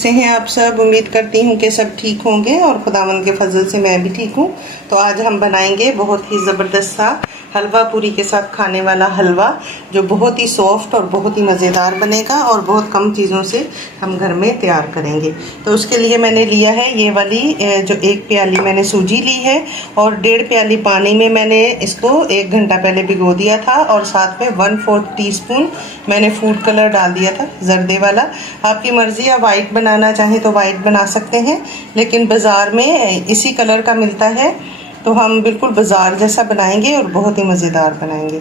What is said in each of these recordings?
से हैं आप सब। उम्मीद करती हूँ कि सब ठीक होंगे और खुदावंद के फजल से मैं भी ठीक हूँ। तो आज हम बनाएंगे बहुत ही ज़बरदस्त सा हलवा पूरी के साथ खाने वाला हलवा, जो बहुत ही सॉफ्ट और बहुत ही मज़ेदार बनेगा और बहुत कम चीज़ों से हम घर में तैयार करेंगे। तो उसके लिए मैंने लिया है ये वाली जो 1 प्याली मैंने सूजी ली है और 1.5 प्याली पानी में मैंने इसको 1 घंटा पहले भिगो दिया था और साथ में 1/4 टीस्पून मैंने फूड कलर डाल दिया था, जर्दे वाला। आपकी मर्ज़ी, या वाइट बनाना चाहें तो वाइट बना सकते हैं, लेकिन बाज़ार में इसी कलर का मिलता है तो हम बिल्कुल बाज़ार जैसा बनाएंगे और बहुत ही मज़ेदार बनाएंगे।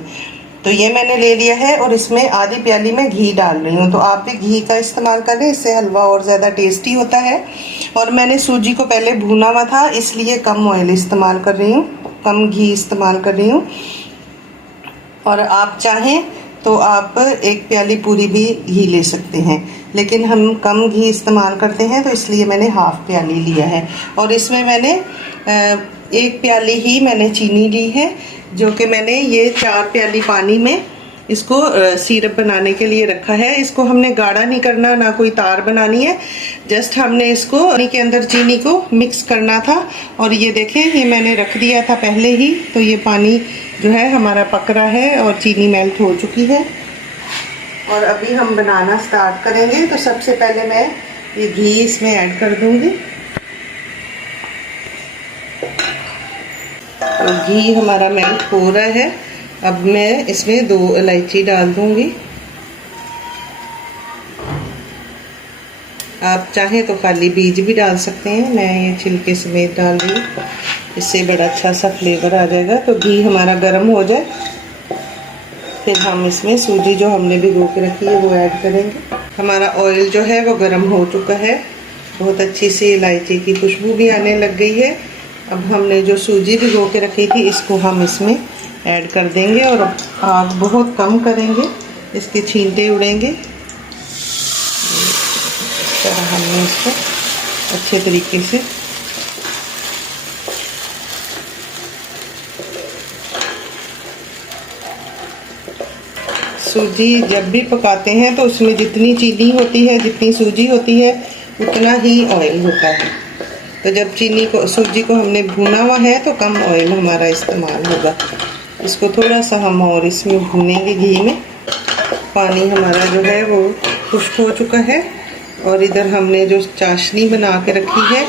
तो ये मैंने ले लिया है और इसमें आधी प्याली में घी डाल रही हूँ। तो आप भी घी का इस्तेमाल करें, इससे हलवा और ज़्यादा टेस्टी होता है। और मैंने सूजी को पहले भूना हुआ था, इसलिए कम ऑयल इस्तेमाल कर रही हूँ, कम घी इस्तेमाल कर रही हूँ। और आप चाहें तो आप 1 प्याली पूरी भी घी ले सकते हैं, लेकिन हम कम घी इस्तेमाल करते हैं तो इसलिए मैंने हाफ प्याली लिया है। और इसमें मैंने 1 प्याली ही मैंने चीनी ली है, जो कि मैंने ये 4 प्याली पानी में इसको सिरप बनाने के लिए रखा है। इसको हमने गाढ़ा नहीं करना, ना कोई तार बनानी है, जस्ट हमने इसको पानी के अंदर चीनी को मिक्स करना था। और ये देखें, ये मैंने रख दिया था पहले ही, तो ये पानी जो है हमारा पक रहा है और चीनी मेल्ट हो चुकी है। और अभी हम बनाना स्टार्ट करेंगे। तो सबसे पहले मैं ये घी इसमें ऐड कर दूंगी। तो घी हमारा मेल्ट हो रहा है। अब मैं इसमें 2 इलायची डाल दूंगी। आप चाहें तो खाली बीज भी डाल सकते हैं, मैं ये छिलके समेत डाल रही हूँ, इससे बड़ा अच्छा सा फ्लेवर आ जाएगा। तो घी हमारा गर्म हो जाए, फिर हम इसमें सूजी जो हमने भिगो के रखी है वो ऐड करेंगे। हमारा ऑयल जो है वो गर्म हो चुका है, बहुत अच्छी सी इलायची की खुशबू भी आने लग गई है। अब हमने जो सूजी भिगो के रखी थी इसको हम इसमें ऐड कर देंगे और आग बहुत कम करेंगे, इसके छींटे उड़ेंगे। इस तरह हमने इसको अच्छे तरीके से सूजी जब भी पकाते हैं तो उसमें जितनी चीनी होती है, जितनी सूजी होती है, उतना ही ऑयल होता है। तो जब चीनी को, सूजी को हमने भुना हुआ है तो कम ऑयल हमारा इस्तेमाल होगा। इसको थोड़ा सा हम और इसमें भूनेंगे घी में। पानी हमारा जो है वो खुश्क हो चुका है और इधर हमने जो चाशनी बना के रखी है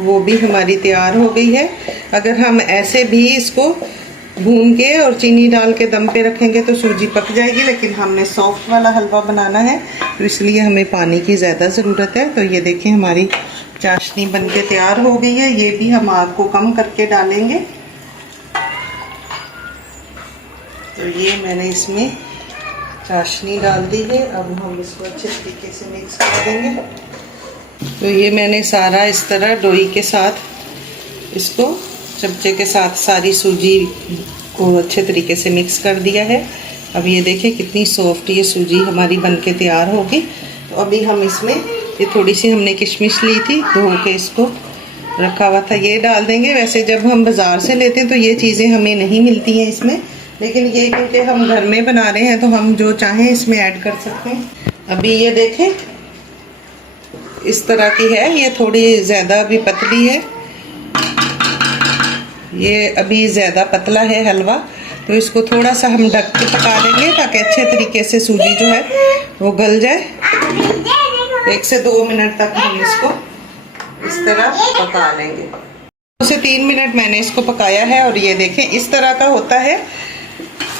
वो भी हमारी तैयार हो गई है। अगर हम ऐसे भी इसको भून के और चीनी डाल के दम पे रखेंगे तो सूजी पक जाएगी, लेकिन हमने सॉफ्ट वाला हलवा बनाना है तो इसलिए हमें पानी की ज़्यादा ज़रूरत है। तो ये देखें, हमारी चाशनी बनके तैयार हो गई है। ये भी हम आग को कम करके डालेंगे। तो ये मैंने इसमें चाशनी डाल दी है। अब हम इसको अच्छे तरीके से मिक्स कर देंगे। तो ये मैंने सारा इस तरह डोई के साथ इसको चमचे के साथ सारी सूजी को अच्छे तरीके से मिक्स कर दिया है। अब ये देखें कितनी सॉफ्ट ये सूजी हमारी बनके तैयार होगी। तो अभी हम इसमें ये थोड़ी सी हमने किशमिश ली थी, धो के इसको रखा हुआ था, ये डाल देंगे। वैसे जब हम बाज़ार से लेते हैं तो ये चीज़ें हमें नहीं मिलती हैं इसमें, लेकिन ये क्योंकि हम घर में बना रहे हैं तो हम जो चाहें इसमें ऐड कर सकते हैं। अभी ये देखें इस तरह की है, ये थोड़ी ज़्यादा अभी पतली है, ये अभी ज़्यादा पतला है हलवा। तो इसको थोड़ा सा हम ढक के पका देंगे ताकि अच्छे तरीके से सूजी जो है वो गल जाए। 1 से 2 मिनट तक हम इसको इस तरह पका लेंगे। 2 से 3 मिनट मैंने इसको पकाया है और ये देखें इस तरह का होता है।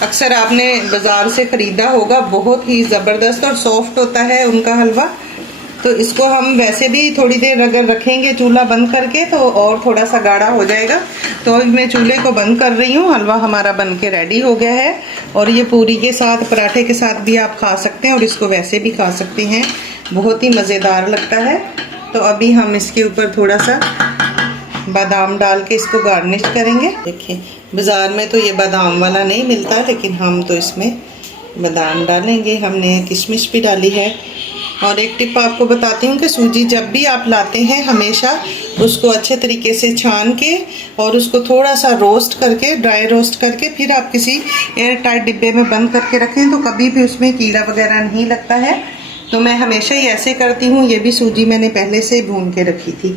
अक्सर आपने बाज़ार से ख़रीदा होगा, बहुत ही ज़बरदस्त और सॉफ्ट होता है उनका हलवा। तो इसको हम वैसे भी थोड़ी देर अगर रखेंगे चूल्हा बंद करके तो और थोड़ा सा गाढ़ा हो जाएगा। तो अभी मैं चूल्हे को बंद कर रही हूँ। हलवा हमारा बन के रेडी हो गया है और ये पूरी के साथ, पराठे के साथ भी आप खा सकते हैं और इसको वैसे भी खा सकते हैं, बहुत ही मज़ेदार लगता है। तो अभी हम इसके ऊपर थोड़ा सा बादाम डाल के इसको गार्निश करेंगे। देखिए बाज़ार में तो ये बादाम वाला नहीं मिलता, लेकिन हम तो इसमें बादाम डालेंगे। हमने किशमिश भी डाली है। और एक टिप आपको बताती हूँ कि सूजी जब भी आप लाते हैं हमेशा उसको अच्छे तरीके से छान के और उसको थोड़ा सा रोस्ट करके, ड्राई रोस्ट करके, फिर आप किसी एयर टाइट डिब्बे में बंद करके रखें तो कभी भी उसमें कीड़ा वगैरह नहीं लगता है। तो मैं हमेशा ही ऐसे करती हूँ। ये भी सूजी मैंने पहले से भून के रखी थी।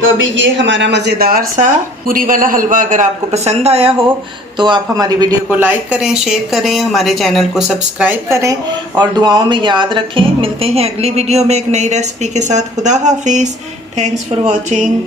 तो अभी ये हमारा मज़ेदार सा पूरी वाला हलवा अगर आपको पसंद आया हो तो आप हमारी वीडियो को लाइक करें, शेयर करें, हमारे चैनल को सब्सक्राइब करें और दुआओं में याद रखें। मिलते हैं अगली वीडियो में एक नई रेसिपी के साथ। खुदा हाफिज़। Thanks for watching.